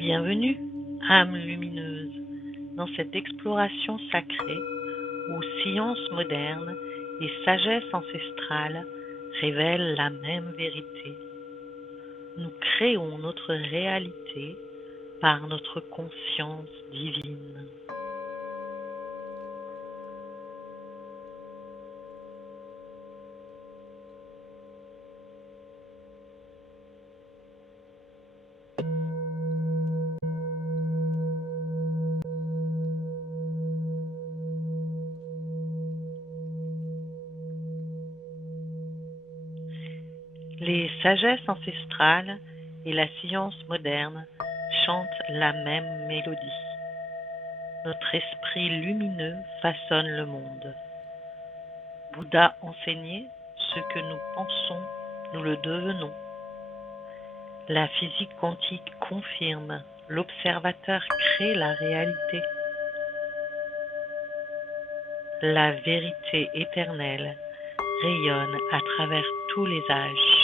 Bienvenue, âme lumineuse, dans cette exploration sacrée où science moderne et sagesse ancestrale révèlent la même vérité. Nous créons notre réalité par notre conscience divine. Les sagesses ancestrales et la science moderne chantent la même mélodie. Notre esprit lumineux façonne le monde. Bouddha enseignait ce que nous pensons, nous le devenons. La physique quantique confirme, l'observateur crée la réalité. La vérité éternelle rayonne à travers tous les âges.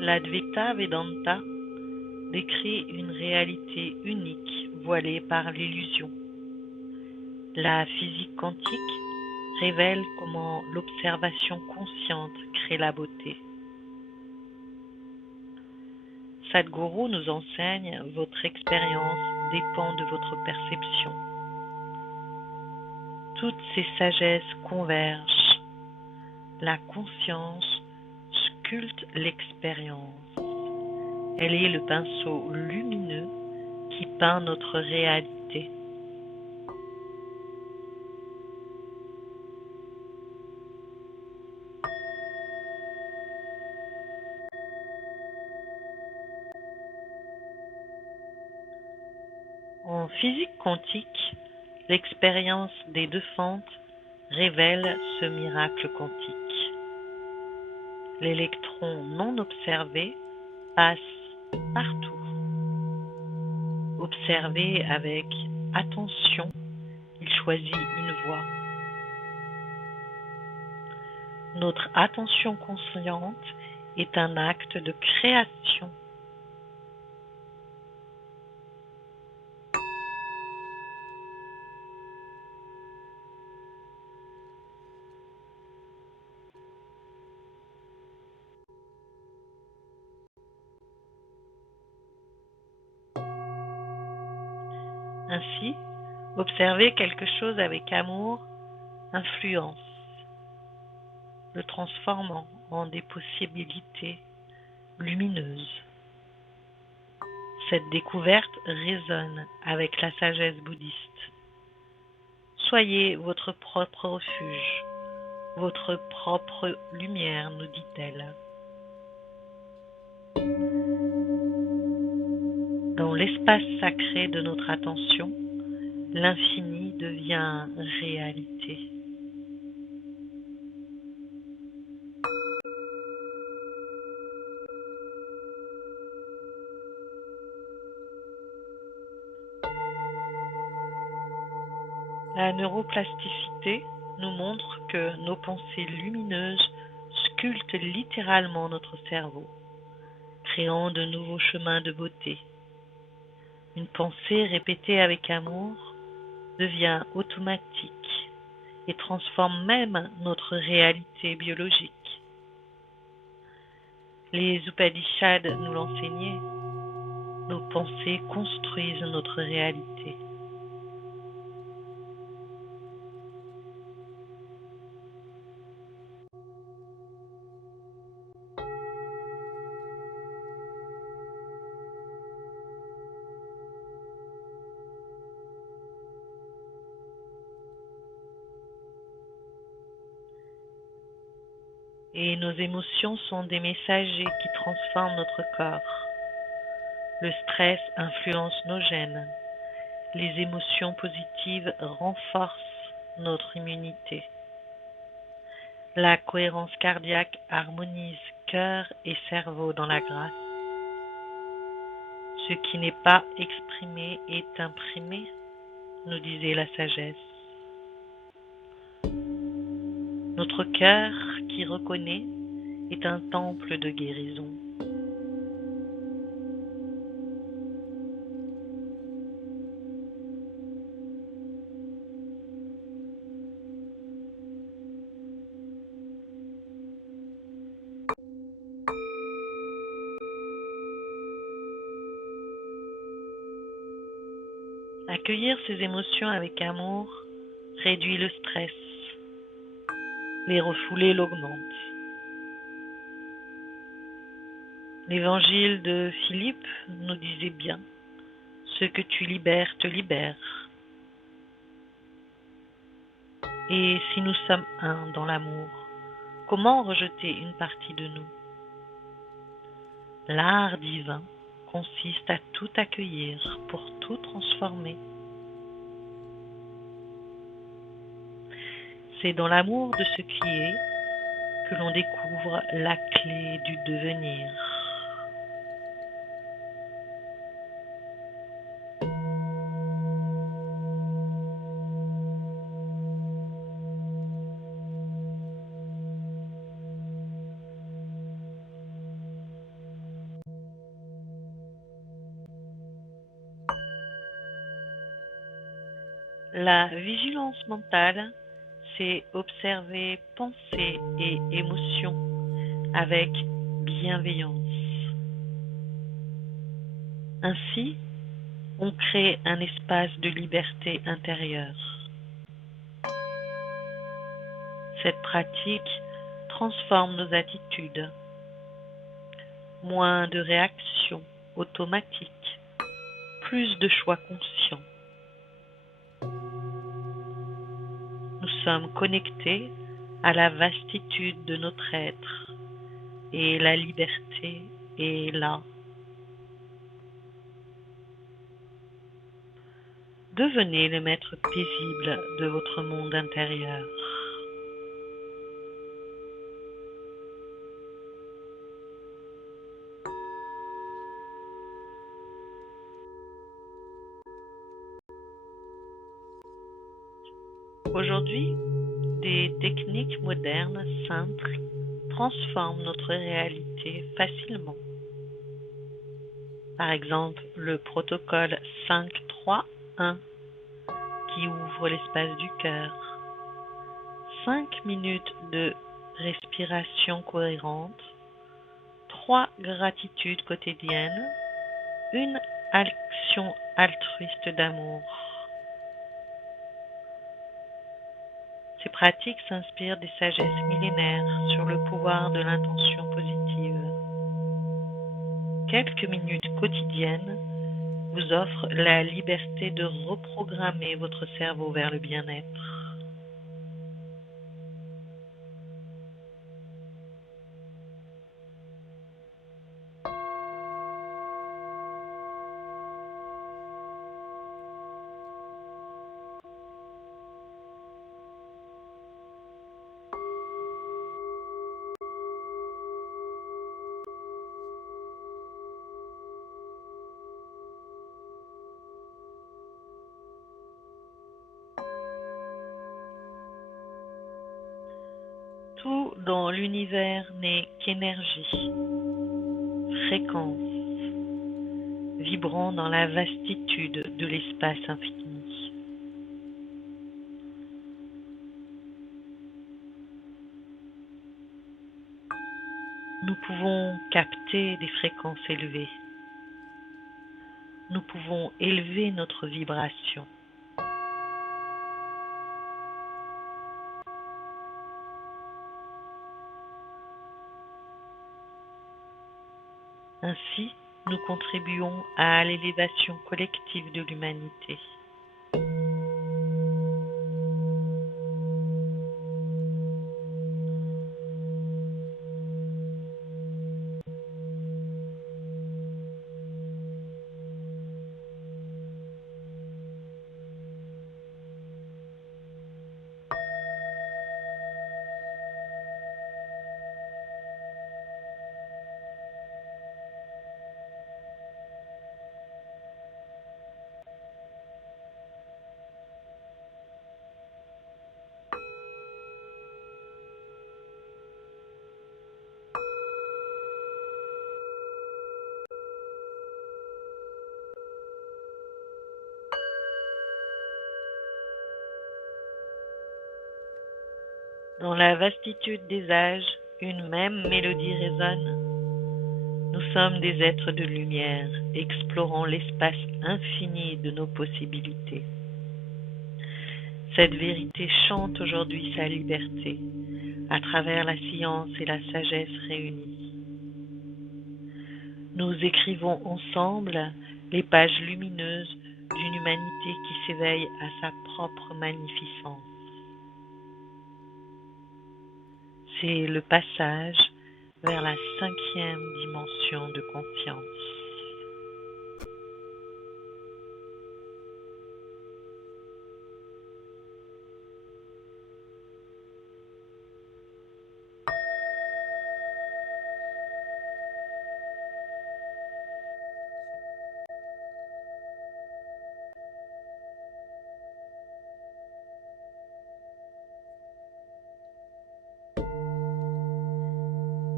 L'Advaita Vedanta décrit une réalité unique voilée par l'illusion. La physique quantique révèle comment l'observation consciente crée la beauté. Sadhguru nous enseigne votre expérience dépend de votre perception. Toutes ces sagesses convergent. La conscience sculpte l'expérience. Elle est le pinceau lumineux qui peint notre réalité. En physique quantique, l'expérience des deux fentes révèle ce miracle quantique. L'électron non observé passe partout. Observé avec attention, il choisit une voie. Notre attention consciente est un acte de création. Ainsi, observer quelque chose avec amour influence, le transformant en des possibilités lumineuses. Cette découverte résonne avec la sagesse bouddhiste. Soyez votre propre refuge, votre propre lumière, nous dit-elle. Dans l'espace sacré de notre attention, l'infini devient réalité. La neuroplasticité nous montre que nos pensées lumineuses sculptent littéralement notre cerveau, créant de nouveaux chemins de beauté. Une pensée répétée avec amour devient automatique et transforme même notre réalité biologique. Les Upanishads nous l'enseignaient. Nos pensées construisent notre réalité. Et nos émotions sont des messagers qui transforment notre corps. Le stress influence nos gènes. Les émotions positives renforcent notre immunité. La cohérence cardiaque harmonise cœur et cerveau dans la grâce. Ce qui n'est pas exprimé est imprimé, nous disait la sagesse. Notre cœur qui reconnaît est un temple de guérison. Accueillir ces émotions avec amour réduit le stress. Les refouler l'augmente. L'évangile de Philippe nous disait bien, ce que tu libères te libère. Et si nous sommes un dans l'amour, comment rejeter une partie de nous? L'art divin consiste à tout accueillir pour tout transformer. C'est dans l'amour de ce qui est que l'on découvre la clé du devenir. La vigilance mentale, c'est observer pensées et émotions avec bienveillance. Ainsi, on crée un espace de liberté intérieure. Cette pratique transforme nos attitudes. Moins de réactions automatiques, plus de choix conscients. Nous sommes connectés à la vastitude de notre être et la liberté est là. Devenez le maître paisible de votre monde intérieur. Aujourd'hui, des techniques modernes simples transforment notre réalité facilement. Par exemple, le protocole 5-3-1 qui ouvre l'espace du cœur. 5 minutes de respiration cohérente, 3 gratitudes quotidiennes, une action altruiste d'amour. Ces pratiques s'inspirent des sagesses millénaires sur le pouvoir de l'intention positive. Quelques minutes quotidiennes vous offrent la liberté de reprogrammer votre cerveau vers le bien-être. Tout dans l'univers n'est qu'énergie, fréquence, vibrant dans la vastitude de l'espace infini. Nous pouvons capter des fréquences élevées. Nous pouvons élever notre vibration. Ainsi, nous contribuons à l'élévation collective de l'humanité. Dans la vastitude des âges, une même mélodie résonne. Nous sommes des êtres de lumière, explorant l'espace infini de nos possibilités. Cette vérité chante aujourd'hui sa liberté, à travers la science et la sagesse réunies. Nous écrivons ensemble les pages lumineuses d'une humanité qui s'éveille à sa propre magnificence. C'est le passage vers la 5e dimension de conscience.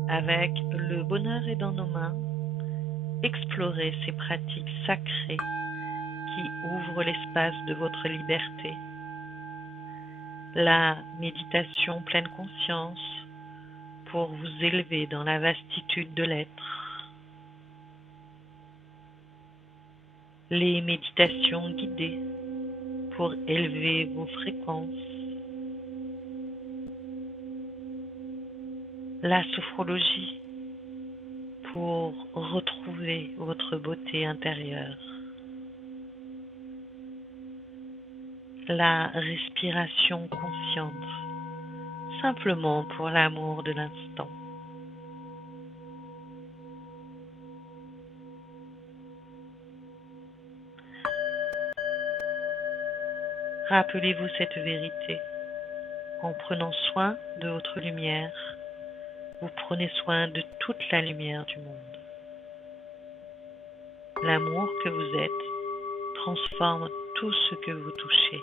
Avec le bonheur est dans nos mains, explorez ces pratiques sacrées qui ouvrent l'espace de votre liberté. La méditation pleine conscience pour vous élever dans la vastitude de l'être. Les méditations guidées pour élever vos fréquences. La sophrologie pour retrouver votre beauté intérieure. La respiration consciente, simplement pour l'amour de l'instant. Rappelez-vous cette vérité. En prenant soin de votre lumière, vous prenez soin de toute la lumière du monde. L'amour que vous êtes transforme tout ce que vous touchez.